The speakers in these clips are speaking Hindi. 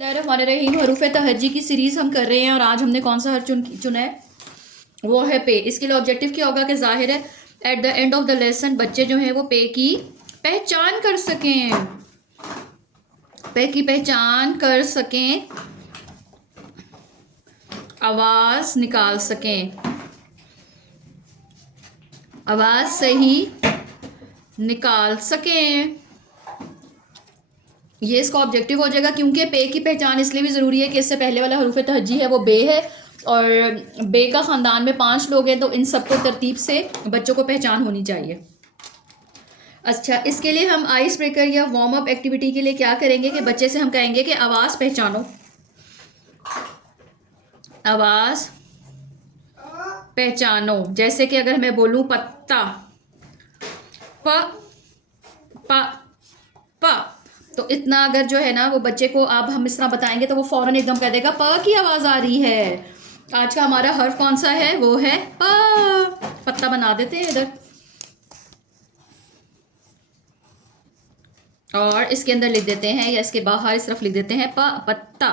रहीम हरूफ तहज्जी की सीरीज़ हम कर रहे हैं और आज हमने कौन सा हर्फ चुना है, वो है पे। इसके लिए ऑब्जेक्टिव क्या होगा कि जाहिर है at the end of the lesson बच्चे जो हैं वो पे की पहचान कर सकें, पे की पहचान कर सकें, आवाज़ निकाल सकें, आवाज़ सही निकाल सकें। ये इसका ऑब्जेक्टिव हो जाएगा, क्योंकि पे की पहचान इसलिए भी ज़रूरी है कि इससे पहले वाला हरूफ तहज्जी है वो बे है और बे का ख़ानदान में 5 लोग हैं, तो इन सबको तरतीब से बच्चों को पहचान होनी चाहिए। अच्छा, इसके लिए हम आइस ब्रेकर या वार्म अप एक्टिविटी के लिए क्या करेंगे कि बच्चे से हम कहेंगे कि आवाज़ पहचानो, आवाज़ पहचानो। जैसे कि अगर मैं बोलूँ पत्ता, प प प, तो इतना अगर जो है ना वो बच्चे को अब हम इस तरह बताएंगे तो वो फ़ौरन एकदम कह देगा प की आवाज़ आ रही है। आज का हमारा हर्फ कौन सा है, वो है प। पत्ता बना देते हैं इधर और इसके अंदर लिख देते हैं या इसके बाहर इस तरफ लिख देते हैं प, पत्ता,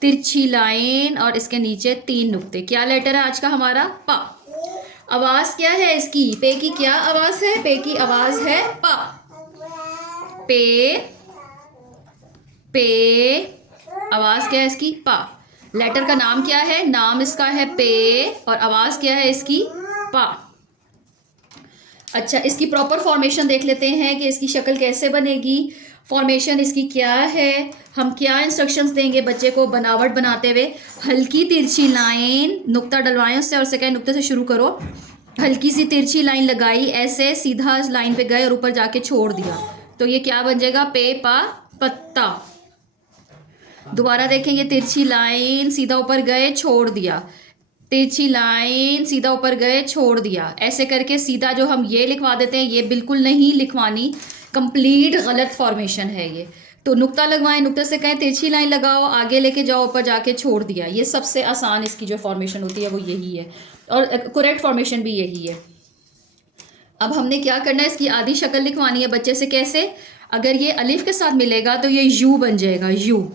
तिरछी लाइन और इसके नीचे 3 नुक्ते। क्या लेटर है आज का हमारा, प। आवाज़ क्या है इसकी, पे की क्या आवाज़ है, पे की आवाज़ है प। पे, पे आवाज़ क्या है इसकी, प। लेटर का नाम क्या है, नाम इसका है पे और आवाज़ क्या है इसकी, प। अच्छा, इसकी प्रॉपर फॉर्मेशन देख लेते हैं कि इसकी शक्ल कैसे बनेगी। फॉर्मेशन इसकी क्या है, हम क्या इंस्ट्रक्शंस देंगे बच्चे को बनावट बनाते हुए। हल्की तिरछी लाइन, नुक्ता डलवाएं उससे और सेकंड नुक्ते से शुरू करो। हल्की सी तिरछी लाइन लगाई, ऐसे सीधा लाइन पे गए और ऊपर जाके छोड़ दिया, तो ये क्या बन जाएगा, पे पा पत्ता। दोबारा देखेंगे, तिरछी लाइन, सीधा ऊपर गए छोड़ दिया, तिरछी लाइन, सीधा ऊपर गए छोड़ दिया। ऐसे करके सीधा जो हम ये लिखवा देते हैं, ये बिल्कुल नहीं लिखवानी, कंप्लीट गलत फॉर्मेशन है ये। तो नुक्ता लगवाएं, नुक्ते से कहें तिरछी लाइन लगाओ, आगे लेके जाओ, ऊपर जाके छोड़ दिया। ये सबसे आसान इसकी जो फॉर्मेशन होती है वो यही है और करेक्ट फॉर्मेशन भी यही है। अब हमने क्या करना है, इसकी आधी शक्ल लिखवानी है बच्चे से। कैसे, अगर ये अलिफ के साथ मिलेगा तो ये यू बन जाएगा, यू।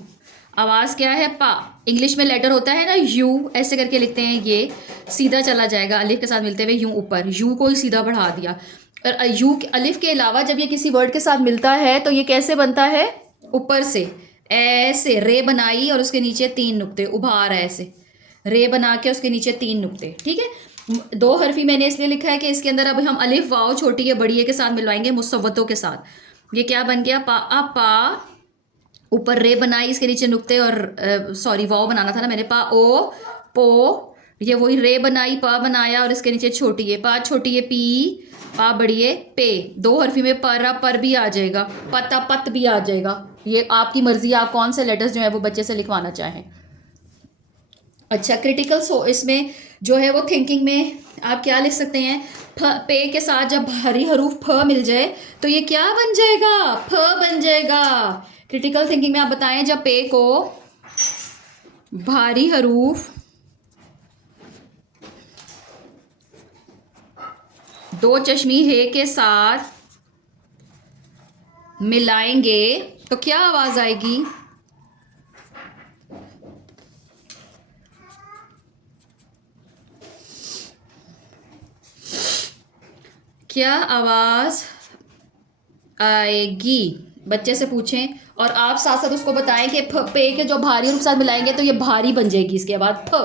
आवाज़ क्या है, पा। इंग्लिश में लेटर होता है ना यू, ऐसे करके लिखते हैं, ये सीधा चला जाएगा अलिफ के साथ मिलते हुए यूं ऊपर, यू को ही सीधा बढ़ा दिया। और यू अलिफ के अलावा जब ये किसी वर्ड के साथ मिलता है तो ये कैसे बनता है, ऊपर से ऐसे रे बनाई और उसके नीचे 3 नुक्ते, उभार है ऐसे, रे बना के उसके नीचे 3 नुक्ते। ठीक है, 2 हरफी मैंने इसलिए लिखा है कि इसके अंदर अब हम अलिफ वाव छोटी है बड़ी है के साथ मिलवाएंगे मुसव्वतों के साथ। ये क्या बन गया, पा आ पा, ऊपर रे बनाई, इसके नीचे नुक्ते और सॉरी वाव बनाना था ना मैंने, पा ओ पो, ये वही रे बनाई, पा बनाया और इसके नीचे छोटी है, पा छोटी है पी, पा बड़ी है पे। 2 हरफी में पर भी आ जाएगा, पता पत भी आ जाएगा। ये आपकी मर्जी, आप कौन से लेटर्स जो है वो बच्चे से लिखवाना चाहें। अच्छा, क्रिटिकल सो इसमें जो है वो थिंकिंग में आप क्या लिख सकते हैं, पे के साथ जब भारी हरूफ फ मिल जाए तो ये क्या बन जाएगा, फ बन जाएगा। क्रिटिकल थिंकिंग में आप बताएं, जब पे को भारी हरूफ 2 चश्मी हे के साथ मिलाएंगे तो क्या आवाज आएगी, क्या आवाज आएगी, बच्चे से पूछें और आप साथ साथ उसको बताएं कि फ पे के जो भारी और के साथ मिलाएंगे तो ये भारी बन जाएगी, इसके बाद फ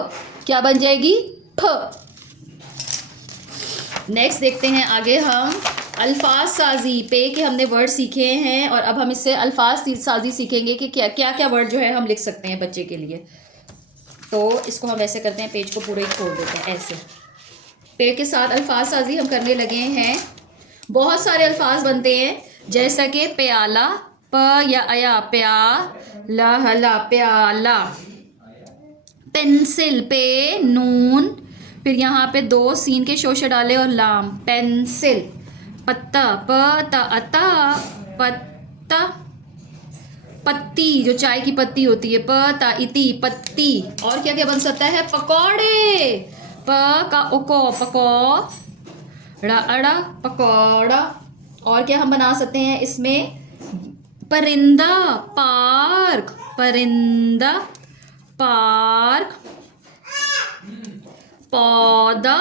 क्या बन जाएगी, फ। नेक्स्ट देखते हैं आगे हम अल्फाज साजी। पे के हमने वर्ड सीखे हैं और अब हम इससे अल्फाज साजी सीखेंगे कि क्या क्या क्या वर्ड जो है हम लिख सकते हैं बच्चे के लिए। तो इसको हम ऐसे करते हैं, पेज को पूरे ही छोड़ देते हैं ऐसे। पे के साथ अल्फाज साजी हम करने लगे हैं। बहुत सारे अल्फाज बनते हैं, जैसा कि प्याला, प या अया प्या ला हला प्याला, पेंसिल पे नून, फिर यहाँ पे 2 सीन के शोशे डाले और लाम, पेंसिल। पत्ता, प ता अता पत्ता, पत्ती जो चाय की पत्ती होती है, प ता इती पत्ती। और क्या क्या बन सकता है, पकौड़े, प का उको पको, ड़ा अड़ा पकौड़ा। और क्या हम बना सकते हैं इसमें, परिंदा, पार्क, परिंदा, पार्क, पौधा,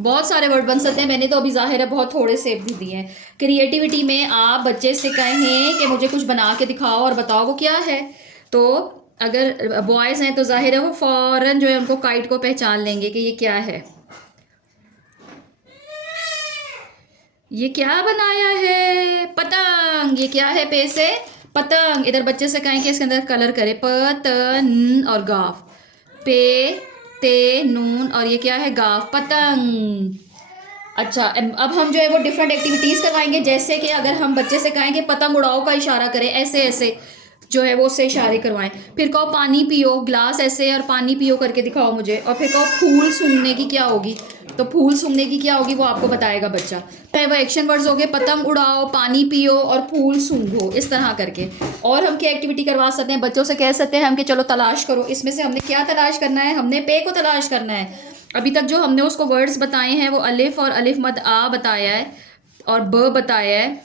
बहुत सारे वर्ड बन सकते हैं। मैंने तो अभी जाहिर है बहुत थोड़े से भी दिए हैं। क्रिएटिविटी में आप बच्चे से कहें कि मुझे कुछ बना के दिखाओ और बताओ वो क्या है। तो अगर बॉयज़ हैं तो जाहिर है वो फ़ौरन जो है उनको काइट को पहचान लेंगे कि ये क्या है। ये क्या बनाया है? पतंग। ये क्या है? पे से पतंग। इधर बच्चे से कहें कि इसके अंदर कलर करे, प त न और गाफ, पे ते नून, और ये क्या है? गाफ, पतंग। अच्छा, अब हम जो है वो डिफरेंट एक्टिविटीज़ करवाएंगे, जैसे कि अगर हम बच्चे से कहें कि पतंग उड़ाओ का इशारा करें, ऐसे ऐसे जो है वो उससे इशारे करवाएं। फिर कहो पानी पियो, ग्लास ऐसे और पानी पियो करके दिखाओ मुझे। और फिर कहो फूल सूंघने की क्या होगी, तो फूल सूंघने की क्या होगी वो आपको बताएगा बच्चा। तो वो एक्शन वर्ड्स हो गए, पतंग उड़ाओ, पानी पियो और फूल सूंघो, इस तरह करके। और हम क्या एक्टिविटी करवा सकते हैं? बच्चों से कह सकते हैं हम कि चलो तलाश करो, इसमें से हमने क्या तलाश करना है? हमने पे को तलाश करना है। अभी तक जो हमने उसको वर्ड्स बताए हैं वो अलिफ और अलिफ मद आ बताया है और ब बताया है।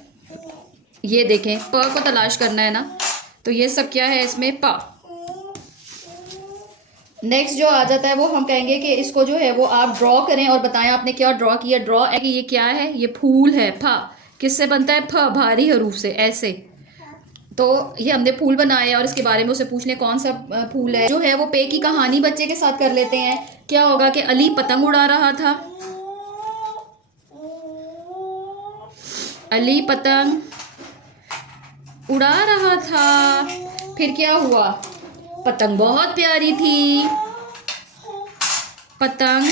ये देखें, प को तलाश करना है ना, तो ये सब क्या है इसमें? पा। नेक्स्ट जो आ जाता है वो हम कहेंगे कि इसको जो है वो आप ड्रॉ करें और बताएं आपने क्या ड्रॉ किया। ड्रॉ है कि ये क्या है? ये फूल है। फा किससे बनता है? फ भारी हरूफ से, ऐसे। तो ये हमने फूल बनाया और इसके बारे में उसे पूछ लें कौन सा फूल है। जो है वो पे की कहानी बच्चे के साथ कर लेते हैं। क्या होगा कि अली पतंग उड़ा रहा था, अली पतंग उड़ा रहा था। फिर क्या हुआ? पतंग बहुत प्यारी थी, पतंग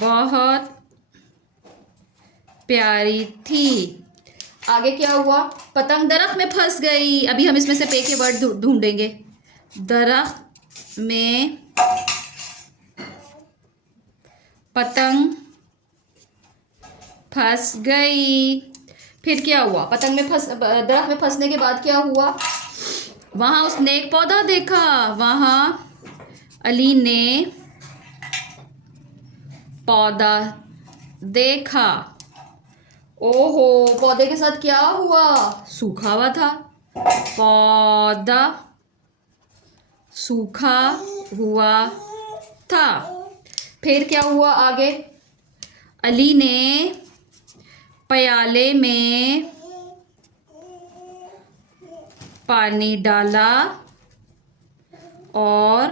बहुत प्यारी थी। आगे क्या हुआ? पतंग दरख्त में फंस गई। अभी हम इसमें से पे के वर्ड ढूंढेंगे। दरख्त में पतंग फंस गई। फिर क्या हुआ? पतंग में दरख्त में फंसने के बाद क्या हुआ? वहां उसने एक पौधा देखा। वहां अली ने पौधा देखा। ओहो, पौधे के साथ क्या हुआ? सूखा हुआ था। पौधा सूखा हुआ था। फिर क्या हुआ आगे? अली ने प्याले में पानी डाला और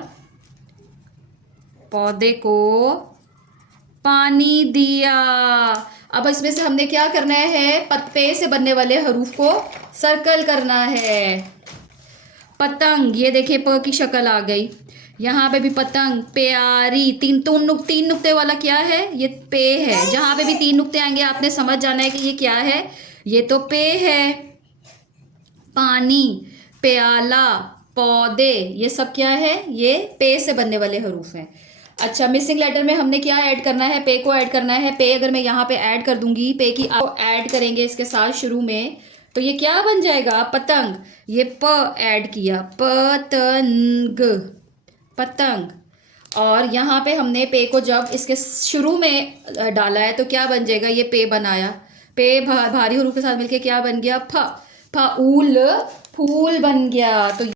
पौधे को पानी दिया। अब इसमें से हमने क्या करना है? पे से बनने वाले हरूफ को सर्कल करना है। पतंग, ये देखिए प की शक्ल आ गई। यहाँ पे भी पतंग प्यारी, तीन नुक्ते वाला क्या है? ये पे है। जहाँ पे भी तीन नुक्ते आएंगे आपने समझ जाना है कि ये क्या है? ये तो पे है। पानी, प्याला, पौधे, ये सब क्या है? ये पे से बनने वाले हरूफ हैं। अच्छा, मिसिंग लेटर में हमने क्या ऐड करना है? पे को ऐड करना है। पे अगर मैं यहाँ पे ऐड कर दूंगी, पे की आप ऐड करेंगे इसके साथ शुरू में, तो ये क्या बन जाएगा? पतंग। ये प ऐड किया, पतंग, पतंग। और यहाँ पे हमने पे को जब इसके शुरू में डाला है तो क्या बन जाएगा? ये पे बनाया। पे भारी हरूफ के साथ मिलके क्या बन गया? फ। फूल, फूल बन गया। तो